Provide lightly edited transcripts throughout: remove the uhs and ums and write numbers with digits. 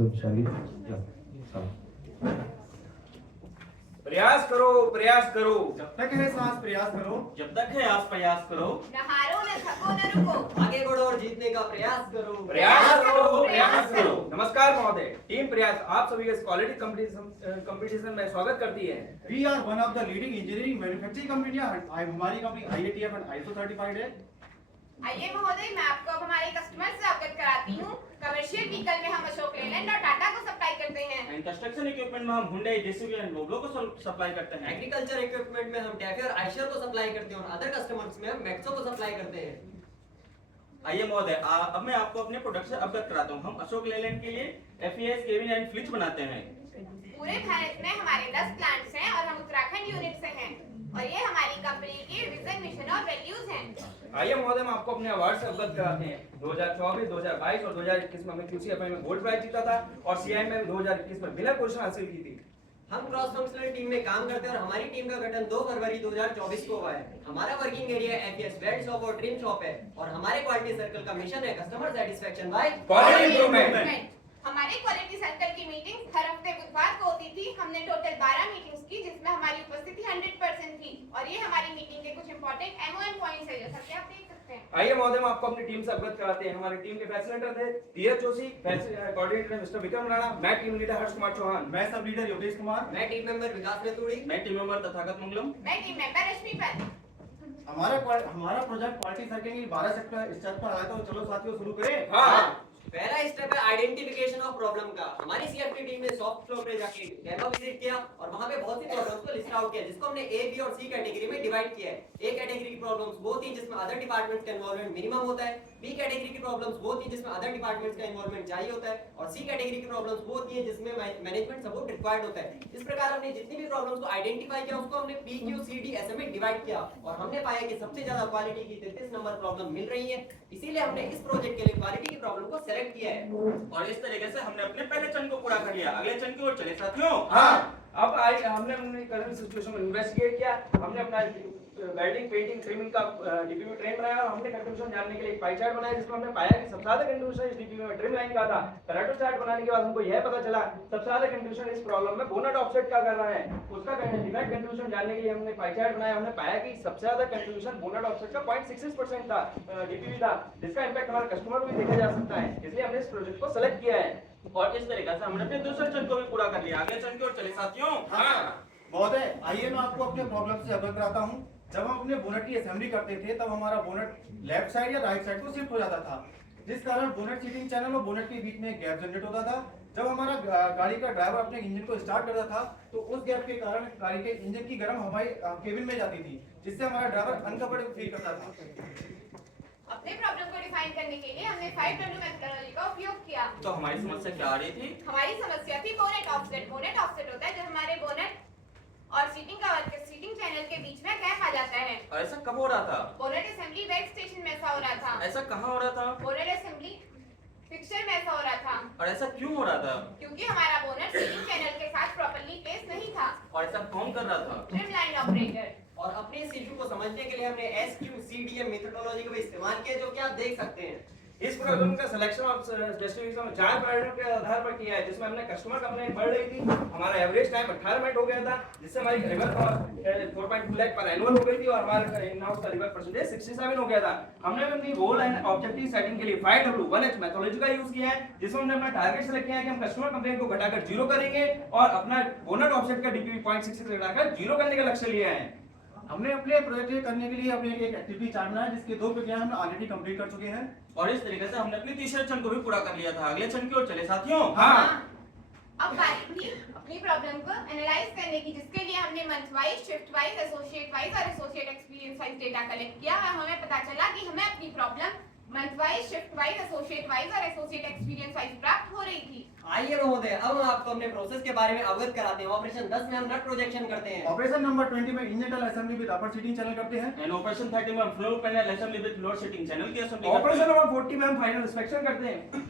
शैली प्रयास करो प्रयास करो, जब तक है सांस प्रयास करो, जब तक है आस प्रयास करो, न हारो न थको न रुको, आगे बढ़ो और जीतने का प्रयास करो। प्रयास करो प्रयास करो। नमस्कार महोदय, टीम प्रयास आप सभी का क्वालिटी कंपटीशन में स्वागत करती है। We are one of the leading engineering manufacturing कंपनियां। हमारी company IATF and ISO certified है। आइए महोदय, मैं आपको अब हमारे कस्टमर से अवगत कराती हूँ। कमर्शियल व्हीकल में हम अशोक लेलैंड और टाटा को सप्लाई करते हैं। एंड कंस्ट्रक्शन इक्विपमेंट में हम हुंडई, जेसीबी एंड लोब्लो को सप्लाई करते हैं। एग्रीकल्चर इक्विपमेंट में हम टैफे और आयशर को सप्लाई करते हैं और अदर कस्टमर्स में हम मैक्सो को सप्लाई करते हैं। आइए महोदय, अब मैं आपको अपने प्रोडक्ट से अवगत कराता हूँ। हम अशोक लेलैंड के लिए FES, केबिन एंड फ्लिच बनाते हैं। पूरे भारत में हमारे 10 प्लांट्स हैं और हम उत्तराखंड यूनिट से हैं और ये हमारी कंपनी के विजन, मिशन और वैल्यूज हैं। आइए महोदय, हम आपको अपने अवार्ड से अवगत कराते हैं। 2024, 2022 और 2021 में हमने QCFI में गोल्ड प्राइज जीता था और CI में 2021 में विनर पोजीशन हासिल की थी। हम क्रॉस फंक्शनल टीम में काम करते हैं और हमारी टीम का गठन 2 फरवरी 2024 को हुआ है। हमारा working area FES weld shop और ट्रिम शॉप है और हमारे क्वालिटी सर्कल का मिशन है customer satisfaction bye quality improvement. हमारे क्वालिटी सर्कल की मीटिंग हर हफ्ते बुधवार को होती थी। हमने टोटल 12 मीटिंग्स की जिसमें हमारी उपस्थिति 100% थी और ये हमारी मीटिंग के कुछ इंपॉर्टेंट MON पॉइंट्स है जैसा कि आप देख सकते हैं। आइए महोदय, हम आपको अपनी टीम से अवगत कराते हैं। हमारी टीम के फैसिलिटेटर थे धीरज जोशी, कोऑर्डिनेटर मिस्टर विक्रम राणा, मैं टीम लीडर हर्ष कुमार चौहान, मैं सब लीडर योगेश कुमार, मैं टीम मेंबर विकास नेतुड़ी, मैं टीम मेंबर तथागत मंगलम, मैं टीम मेंबर रश्मि पाल। हमारा प्रोजेक्ट क्वालिटी सर्कल की 12 स्टेप पर आया। तो चलो साथियों शुरू करें। हाँ। पहला स्टेप है आइडेंटिफिकेशन ऑफ प्रॉब्लम का। हमारी CFT टीम ने सॉफ्ट फ्लोर पे जाके डेमो विजिट किया और वहां पे बहुत सी प्रॉब्लम्स को लिस्ट आउट किया जिसको हमने A, B और C कैटेगरी में डिवाइड किया है। A कैटेगरी की प्रॉब्लम्स वो थी जिसमें अदर डिपार्टमेंट्स का इन्वॉल्वमेंट मिनिमम होता है। B कैटेगरी की प्रॉब्लम्स वो थी जिसमें अदर डिपार्टमेंट्स का इन्वॉल्वमेंट चाहिए होता है और C कैटेगरी की प्रॉब्लम्स वो थी जिसमें मैनेजमेंट सपोर्ट रिक्वायर्ड होता है। इस प्रकार हमने जितनी भी प्रॉब्लम्स को आइडेंटिफाई किया उसको हमने P, Q, C, D ऐसे में डिवाइड किया और हमने पाया कि सबसे ज्यादा क्वालिटी की 33 नंबर प्रॉब्लम मिल रही है। इसीलिए हमने इस प्रोजेक्ट के लिए क्वालिटी की प्रॉब्लम को सेलेक्ट किया है और इस तरीके से हमने अपने पहले चरण को पूरा कर लिया। अगले चरण की ओर चले साथियों। हाँ, अब आई हमने अपनी करंट सिचुएशन को इन्वेस्टिगेट किया। हमने अपना वेल्डिंग, पेंटिंग, ट्रिमिंग का DPP ट्रेन बनाया और हमने कंट्रीब्यूशन जानने के लिए एक पाई चार्ट बनाया जिसमें हमने पाया कि सबसे ज्यादा कंट्रीब्यूशन इस DPP में ट्रिम लाइन का था। पैरेटो चार्ट बनाने के बाद हमको यह पता चला सबसे ज्यादा कंट्रीब्यूशन इस प्रॉब्लम में बोनट ऑफसेट का कर रहा है। उसका डिफेक्ट कंट्रीब्यूशन जानने के लिए हमने पाई चार्ट बनाया। हमने पाया कि सबसे ज्यादा कंट्रीब्यूशन बोनट ऑफसेट का 0.66% था, DPP था, जिसका इंपैक्ट हमारे कस्टमर को भी देखा जा सकता है। इसलिए हमने इस प्रोजेक्ट को सेलेक्ट किया है और इस तरीके से हमने अपने दूसरे चरण को भी पूरा कर लिया। अगले चरण की ओर चले साथियों। हाँ। महोदय, आइए मैं आपको अपने प्रॉब्लम से अवगत कराता हूँ। जब हम अपने बोनट की असेंबली करते थे तब हमारा बोनट लेफ्ट साइड या राइट साइड को शिफ्ट हो जाता था जिस कारण बोनट सीटिंग चैनल और बोनट के बीच में एक गैप जनरेट होता था। जब हमारा गाड़ी का ड्राइवर अपने इंजन को स्टार्ट करता था तो उस गैप के कारण गाड़ी के इंजन की गर्म हवाई केबिन में जाती थी जिससे हमारा ड्राइवर अनकंफर्टेबल फील करता था। अपने प्रॉब्लम को डिफाइन करने के लिए हमने 5W मेथोडोलॉजी का उपयोग किया। तो हमारी समस्या क्या आ रही थी? हमारी समस्या थी बोनेट ऑफसेट। बोनेट ऑफसेट होता है जब हमारे बोनेट और सीटिंग कवर के सीटिंग चैनल के बीच में गैप आ जाता है। और ऐसा कब हो रहा था? बोनेट असेंबली बैक स्टेशन में ऐसा हो रहा था। ऐसा कहाँ हो रहा था? बोनेट असेंबली फिक्सचर में ऐसा हो रहा था। और ऐसा क्यों हो रहा था? क्योंकि हमारा बोनेट सीटिंग चैनल के साथ प्रॉपर्ली प्लेस नहीं था। और ऐसा कौन कर रहा था? Trim line operator. और अपने इस इशू को समझने के लिए हमने SQCDM मेथोडोलॉजी का भी इस्तेमाल किया जो कि आप देख सकते हैं। इस प्रॉब्लम का सिलेक्शन और जस्टिफिकेशन में 4 पैरामीटर के आधार पर किया है जिसमें हमने कस्टमर कंप्लेंट बढ़ रही थी। हमारा एवरेज टाइम 18 मिनट हो गया था जिससे हमारी रिवर 4.2 लाख पर एनुअल हो गई थी और हमारा इन हाउस का रिवर परसेंटेज 67 हो गया था। हमने अपनी गोल एंड ऑब्जेक्टिव सेटिंग के लिए 5W1H मेथोडोलॉजी का यूज किया है जिसमें हमने अपना टारगेट सेलेक्ट किया है कि हम कस्टमर कंप्लेंट को घटाकर 0 करेंगे और अपना बोनट ऑफसेट का DPP 0.66 घटाकर 0 करने का लक्ष्य लिया है। हमने अपने प्रोजेक्ट करने के लिए अपने एक एक्टिविटी चार्ट बनाया जिसके 2 प्रक्रियाएं हमने ऑलरेडी कंप्लीट कर चुके हैं और इस तरीके से हमने अपने तीसरे चरण को भी पूरा कर लिया था। अगले चरण की ओर चले साथियों। हाँ। अब बारी थी अपनी प्रॉब्लम को एनालाइज करने की जिसके लिए हमने month wise, shift wise, associate wise और associate experience wise data collect किया और हमें पता चला कि हमें अपनी problem month wise, shift wise, associate wise और एसोसिएट एक्सपीरियंस वाइज प्राप्त हो रही थी। आइए महोदय, अब हम आपको अपने प्रोसेस के बारे में अवगत कराते हैं। ऑपरेशन 10 में हम नट प्रोजेक्शन करते हैं। ऑपरेशन नंबर 20 में engine assembly with upper seating channel करते हैं। एंड ऑपरेशन 30 में हम floor panel assembly with lower seating channel की असेंबली ऑपरेशन नंबर 40 में हम फाइनल इंस्पेक्शन करते हैं।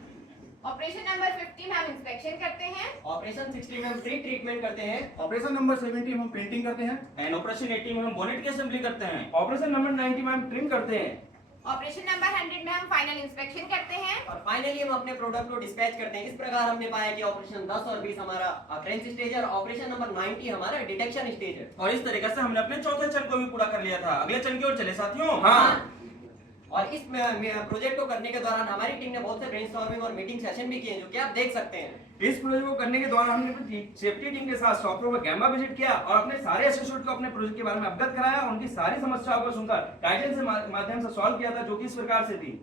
ऑपरेशन नंबर 50 में हम इंस्पेक्शन करते हैं। ऑपरेशन 60 में हम सीट ट्रीटमेंट करते हैं। ऑपरेशन नंबर 70 में हम पेंटिंग करते हैं। एंड ऑपरेशन 80 में हम बोनेट की असेंबली करते हैं। ऑपरेशन नंबर 90 में हम ट्रिम करते हैं। ऑपरेशन नंबर 100 में हम फाइनल इंस्पेक्शन करते हैं और फाइनली हम अपने प्रोडक्ट को डिस्पैच करते हैं। इस प्रकार हमने पाया कि ऑपरेशन 10 और 20 हमारा ट्रेंच स्टेज है और ऑपरेशन नंबर 90 हमारा डिटेक्शन स्टेज है। और इस तरीके से हमने अपने चौथे चरण को भी पूरा कर लिया था। अगले चरण की ओर चले साथियों। हाँ। और इस प्रोजेक्ट को करने के दौरान हमारी टीम ने बहुत से ब्रेनस्टॉर्मिंग और मीटिंग सेशन भी किए हैं, जो कि आप देख सकते हैं। इस प्रोजेक्ट को करने के दौरान हमने अपनी सेफ्टी टीम के साथ सॉफ्टवेयर पर गैम्बा विजिट किया और अपने सारे एसोसिएट को अपने प्रोजेक्ट के बारे में अवगत कराया और उनकी सारी समस्याओं को सुनकर गाइडेंस के माध्यम से सॉल्व किया था, जो कि इस प्रकार से थी।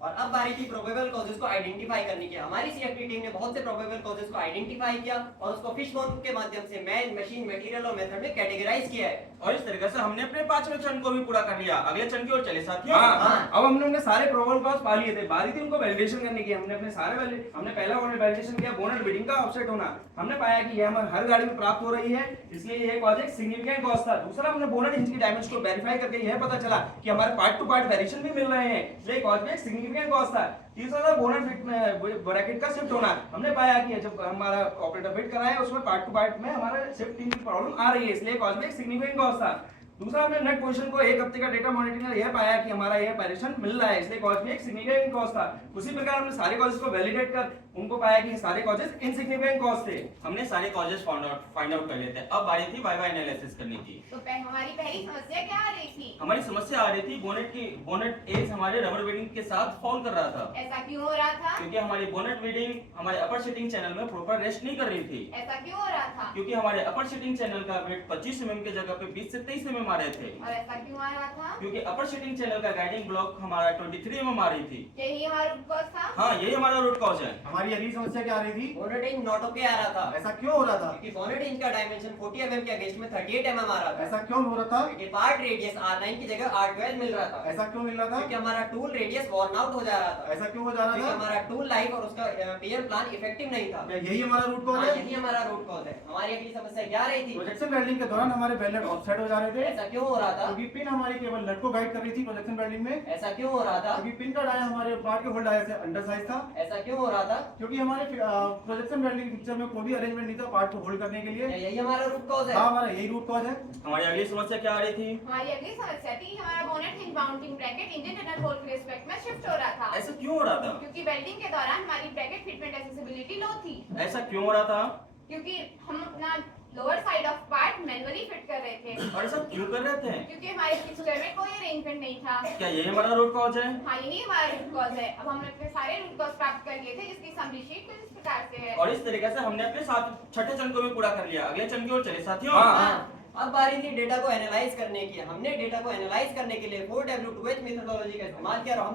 और अब बारी थी प्रोबेबल कॉजेज को आइडेंटिफाई करने की। हमारी सीएफटी टीम ने बहुत से प्रोबेबल कॉजेज को आइडेंटिफाई किया और उसको फिशबोन के माध्यम से मैन, मशीन, मटेरियल और मेथड में कैटेगराइज किया है। और इस तरीके से हमने अपने पांचवें चरण को भी पूरा कर लिया। अगले चरण की ओर चले साथियों। हाँ। अब हमने अपने सारे प्रोबेबल कॉज पा लिए थे, बारी थी उनको वैलिडेशन करने की। हमने अपने सारे हमने पहला वैलिडेशन किया बोनट बिडिंग का ऑफसेट होना। हमने पाया कि यह हमारे हर गाड़ी में प्राप्त हो रही है, इसलिए यह कॉज एक सिग्निफिकेंट कॉज था। दूसरा, हमने बोनट हिंज की डायमेंशन को वेरीफाई करके यह पता चला कि हमारे पार्ट टू पार्ट वेरिएशन भी मिल रहे हैं, इसलिए कॉज भी एक सिग्निफिकेंट कॉज था। तीसरा था बोनट फिट में ब्रैकेट का शिफ्ट होना। हमने पाया कि जब हमारा ऑपरेटर फिट कराया उसमें पार्ट टू पार्ट में हमारे शिफ्टिंग की प्रॉब्लम आ रही है, इसलिए कॉज भी एक सिग्निफिकेंट कॉज था। दूसरा, हमने नेट पोजीशन को एक हफ्ते का डेटा मॉनिटरिंग में यह पाया कि हमारा यह वेरिएशन मिल रहा है, इसलिए कॉज भी एक सिग्निफिकेंट कॉज था। उसी प्रकार हमने सारे कॉजेस को वैलिडेट कर उनको पाया कि सारे कॉजेस इनसिग्निफिकेंट कॉज थे। हमने सारे कॉजेस फाइंड आउट कर लिए थे। अब बारी थी वाई एनालिसिस करने की। तो हमारी पहली समस्या क्या आ रही थी? हमारी समस्या आ रही थी बोनेट एज हमारे रबर वेडिंग के साथ फॉल कर रहा था, ऐसा क्यों हो रहा था? क्योंकि हमारी बोनेट वेडिंग हमारे अपर सीटिंग चैनल में प्रॉपर रेस्ट नहीं कर रही थी। ऐसा क्यों हो रहा था? क्योंकि हमारे अपर सीटिंग चैनल का वेट 25 mm के जगह पे 20 से 23 mm आ रहे थे। और ऐसा क्यों आ रहा था? क्योंकि अपर सीटिंग चैनल का गाइडिंग ब्लॉक हमारा 23 mm आ रही थी। यही हमारा रूट कॉज था? हाँ, यही हमारा रूट कॉज है। हमारी अगली समस्या क्या आ रही थी? बोनेट इंच नॉट ओके आ रहा था। ऐसा क्यों हो रहा था? क्योंकि बोनेट इंच का डायमेंशन 40 mm के अगेंस्ट में 38 mm आ रहा था। ऐसा क्यों हो रहा था? क्योंकि पार्ट रेडियस R9 की जगह R12 मिल रहा था। ऐसा क्यों मिल रहा था? क्योंकि हमारा टूल रेडियस वॉर्न आउट हो जा रहा था। ऐसा क्यों हो जा क्योंकि रहा था? हमारा टूल लाइफ और उसका पीएम प्लान इफेक्टिव नहीं था। क्या यही हमारा रूट कॉज हाँ, है? यही हमारा रूट कॉज है। हमारी अगली समस्या क्या आ रही थी? प्रोजेक्शन वेल्डिंग के दौरान हमारे वेल्डेड ऑफसेट हो जा रहे थे, ऐसा क्यों हो रहा था? क्योंकि पिन हमारी केवल नट को गाइड कर रही थी प्रोजेक्शन वेल्डिंग में। ऐसा क्यों हो रहा था? क्योंकि पिन का डाया हमारे पार्ट के होल डाया से अंडर साइज था। ऐसा क्यों हो रहा था? क्योंकि हमारे प्रोजेक्शन वेल्डिंग पिक्चर में कोई भी अरेंजमेंट नहीं था पार्ट को होल्ड करने के लिए। क्या यही हमारा रूट कॉज है? हाँ, हमारा यही रूट कॉज है। हमारी अगली समस्या क्या आ रही थी? हमारी अगली समस्या थी हमारा bonnet hinge mounting bracket engine tunnel hole के रिस्पेक्ट में शिफ्ट हो रहा था। ऐसा क्यों हो रहा था? क्योंकि वेल्डिंग के दौरान हमारी ब्रैकेट फिटमेंट एक्सेसिबिलिटी लो थी। ऐसा क्यों हो रहा था? क्योंकि हम अपना lower side of part manually fit कर रहे थे। और ऐसा क्यों कर रहे थे? क्योंकि हमारे पिक्चर में कोई अरेंजमेंट नहीं था। क्या यही हमारा रूट कॉज है? हाँ, यही हमारा रूट कॉज है। अब हमने अपने सारे रूट कॉज प्राप्त कर लिए थे, जिसकी समरी शीट कुछ इस प्रकार से है। और इस तरीके से हमने अपने छठे चरण को भी पूरा कर लिया। अगले चरण की ओर चले साथियों। हाँ। अब बारी थी डेटा को एनालाइज करने की। हमने डेटा को एनालाइज करने के लिए 4W2H मेथोडोलॉजी का इस्तेमाल किया और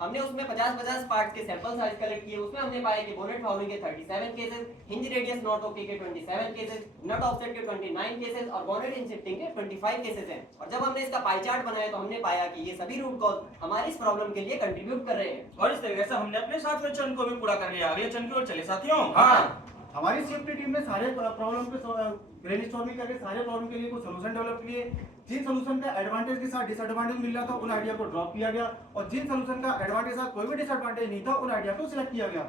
हमने उसमें 50-50 पार्ट्स के सैंपल साइज कलेक्ट किए। उसमें हमने पाया कि बोनेट फाउलिंग के 37 cases, hinge radius not okay के 27 केसेस, नट ऑफसेट के 29 केसेस और बोनेट इन शिफ्टिंग के 25 केसेस हैं। और जब हमने इसका पाई चार्ट बनाया तो हमने पाया कि ये सभी रूट कॉज हमारी इस प्रॉब्लम के लिए कंट्रीब्यूट कर रहे हैं। और इस तरीके से हमने अपने सातवें चरण को भी पूरा कर लिया। अगले चरण की ओर चले साथियों। हाँ। हमारी सीएफटी टीम ने सारे प्रॉब्लम पे ब्रेनस्टॉर्मिंग करके सारे प्रॉब्लम के लिए कुछ सॉल्यूशन डेवलप किए। जिन सॉल्यूशन का एडवांटेज के साथ डिसएडवांटेज मिल रहा था उन आइडिया को ड्रॉप किया गया और जिन सॉल्यूशन का एडवांटेज के साथ कोई भी डिसएडवांटेज नहीं था उन आइडिया को सिलेक्ट किया गया।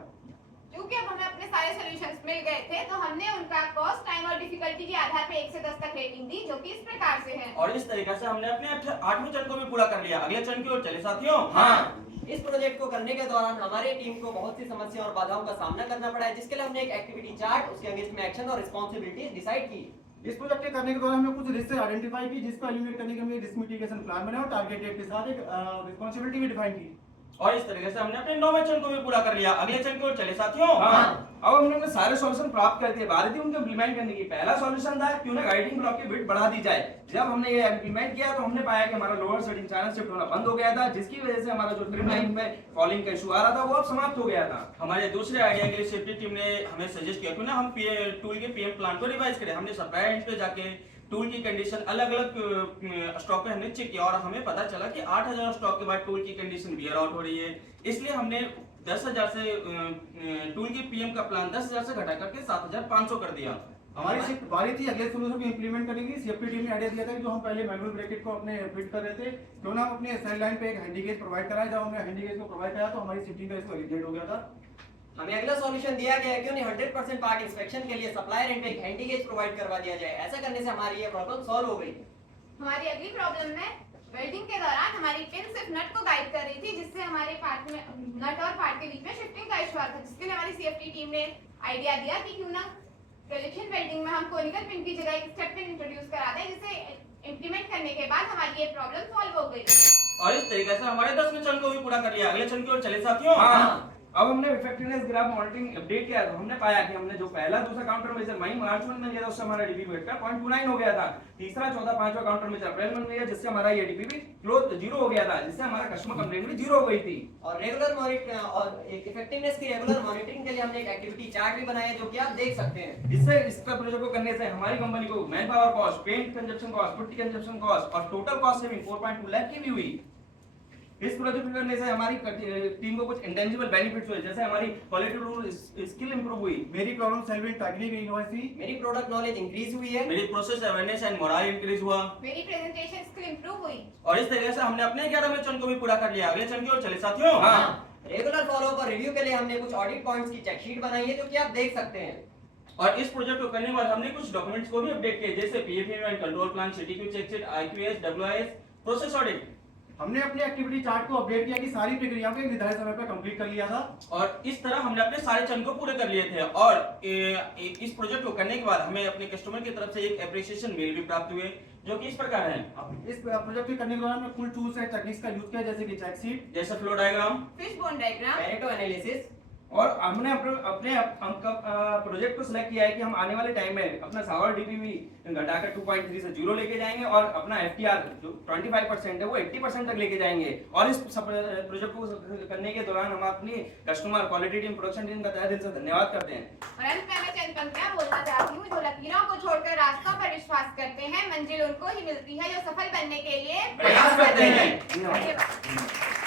क्योंकि अब हमें अपने सारे सॉल्यूशंस मिल गए थे, तो हमने उनका कॉस्ट, टाइम और डिफिकल्टी के आधार पे 1 से 10 तक रेटिंग दी, जो कि इस प्रकार से है। और इस तरीके से हमने अपने 8वें चरण को भी पूरा कर लिया। अगले चरण की ओर चले साथियों। हाँ। इस प्रोजेक्ट को करने के दौरान हमारी टीम को बहुत सी समस्याओं और बाधाओं का सामना करना पड़ा है, जिसके लिए हमने एक एक्टिविटी चार्ट, उसके अगेंस्ट में एक्शन और रिस्पांसिबिलिटीज डिसाइड की। इस प्रोजेक्ट के करने के दौरान हमने कुछ रिस्क आइडेंटिफाई की, जिसको एलिमिनेट करने के लिए रिस्क मिटिगेशन प्लान बनाया और टारगेट डेट के साथ एक रिस्पांसिबिलिटी भी डिफाइन की। और इस तरीके से हमने अपने 9वें चरण को भी पूरा कर लिया। अगले चरण की ओर चले साथियों। हाँ। अब हमने अपने सारे सॉल्यूशन प्राप्त कर दिए, बारी थी उनको इंप्लीमेंट करने की। पहला सॉल्यूशन था क्यों ना गाइडिंग ब्लॉक की विड्थ बढ़ा दी जाए। जब हमने ये इंप्लीमेंट किया तो हमने पाया कि हमारा लोअर सेटिंग चैनल शिफ्ट होना बंद हो गया था, जिसकी वजह से हमारा जो ट्रिम लाइन में फॉलिंग का इशू आ रहा था वो अब समाप्त हो गया था। हमारे दूसरे आइडिया के लिए सेफ्टी टीम ने हमें सजेस्ट किया क्यों ना हम टूल के पीएम प्लान को रिवाइज करें। हमने सप्लाई एंड पे जाके टूल की कंडीशन अलग अलग स्टॉक पे हमने चेक किया और हमें पता चला कि 8000 स्टॉक के बाद टूल की कंडीशन वियर आउट हो रही है। इसलिए हमने 10,000 से टूल के पीएम का प्लान 10,000 से घटा करके 7,500 कर दिया। हमारी शिफ्ट बारी थी अगले सॉल्यूशन को इंप्लीमेंट करने की। सीएफटी टीम ने आइडिया दिया था कि जो हम पहले मैनुअल ब्रैकेट को अपने फिट कर रहे थे, क्यों ना हम अपने सेल लाइन पे एक हैंडी गेज प्रोवाइड कराएं। जब हमने हैंडी गेज को प्रोवाइड कराया तो हमारी शिफ्टिंग का इसको एलिमिनेट हो गया था। हमें अगला सॉल्यूशन दिया गया है, क्यों नहीं 100% पार्ट इंस्पेक्शन के लिए सप्लायर एंड पे एक हैंडी गेज प्रोवाइड करवा दिया जाए। ऐसा करने से हमारी ये प्रॉब्लम सॉल्व हो गई। हमारी अगली प्रॉब्लम में वेल्डिंग के दौरान हमारी पिन सिर्फ नट को गाइड कर रही थी, जिससे हमारे पार्ट में नट और पार्ट के बीच में शिफ्टिंग का इशू आ था, जिसके लिए हमारी सीएफटी टीम ने आइडिया दिया कि क्यों ना प्रोजेक्शन वेल्डिंग में हम कोनिकल पिन की जगह एक स्टेप पिन इंट्रोड्यूस करा दें, जिसे इम्प्लीमेंट करने के बाद हमारी ये प्रॉब्लम सॉल्व हो गई। और इस तरीके से हमारे 10वें चरण को भी पूरा कर लिया। अगले चरण की ओर चले साथियों। हाँ, अब हमने इफेक्टिवनेस ग्राफ मॉनिटरिंग अपडेट किया तो हमने पाया कि हमने जो पहला दूसरा काउंटर मेजर मई मार्च में लिया था, उससे हमारा डीपीवी घटकर 0.29 हो गया था। तीसरा चौथा पांचवा काउंटर मेजर अप्रैल में लिया, जिससे हमारा ये डीपीवी क्लोज 0 हो गया था, जिससे हमारा कस्टमर कंप्लेंट भी 0 हो गई थी। और रेगुलर मॉनिटरिंग और एक इफेक्टिवनेस की रेगुलर मॉनिटरिंग के लिए हमने एक एक्टिविटी चार्ट भी बनाया है, जो कि आप देख सकते हैं। इससे इस प्रोजेक्ट को करने से हमारी कंपनी को manpower cost, paint consumption cost, putty consumption cost और टोटल कॉस्ट सेविंग 4.2 लाख की भी हुई। इस प्रोजेक्ट को करने से हमारी टीम को कुछ इंटेंजिबल बेनिफिट्स हुए, जैसे हमारी क्वालिटी रूल स्किल इंप्रूव हुई, मेरी प्रॉब्लम सॉल्विंग टेक्निक इनोवेसी, मेरी प्रोडक्ट नॉलेज इंक्रीज हुई है, मेरी process awareness and moral increase हुआ। मेरी प्रेजेंटेशन स्किल इंप्रूव हुई। और इस तरीके से हमने अपने 11वें चरण को भी पूरा कर लिया। अगले चरण की ओर चले साथियों। हाँ। रेगुलर फॉलोअप और रिव्यू के लिए हमने कुछ ऑडिट पॉइंट्स की चेकशीट बनाई है, जो कि आप देख सकते हैं। और इस प्रोजेक्ट को करने के बाद हमने कुछ डॉक्यूमेंट्स को भी अपडेट किए, जैसे PFM and control plan, CTQ check sheet, IQS, WIS, process audit. हमने अपने एक्टिविटी चार्ट को अपडेट किया कि सारी प्रक्रियाओं को एक निर्धारित समय पर कंप्लीट कर लिया था। और इस तरह हमने अपने सारे चरण को पूरे कर लिए थे। और इस प्रोजेक्ट को करने के बाद हमें अपने कस्टमर की तरफ से एक एप्रिसिएशन मेल भी प्राप्त हुए, जो कि इस प्रकार है। इस प्रोजेक्ट के करने के दौरान हमने कुल टूल्स एंड टेक्निक्स का यूज किया, जैसे कि चेक शीट, जैसे flow diagram, fish bone diagram, Pareto analysis, और हमने अपने प्रोजेक्ट को सिलेक्ट किया है कि हम आने वाले टाइम में अपना सावर डीपीवी घटाकर 2.3 से 0 लेके जाएंगे और अपना एफटीआर जो 25% है वो 80% तक लेके जाएंगे। और इस प्रोजेक्ट को करने के दौरान हम अपनी customer, quality team, production team का तहे दिल से धन्यवाद करते हैं। और अंत में मैं चंद पंक्तियां बोलना चाहती हूँ। जो लकीरों को छोड़कर रास्तों पर विश्वास करते हैं, मंजिल उनको ही मिलती है जो सफल बनने के लिए प्रयास करते हैं। धन्यवाद। धन्यवाद।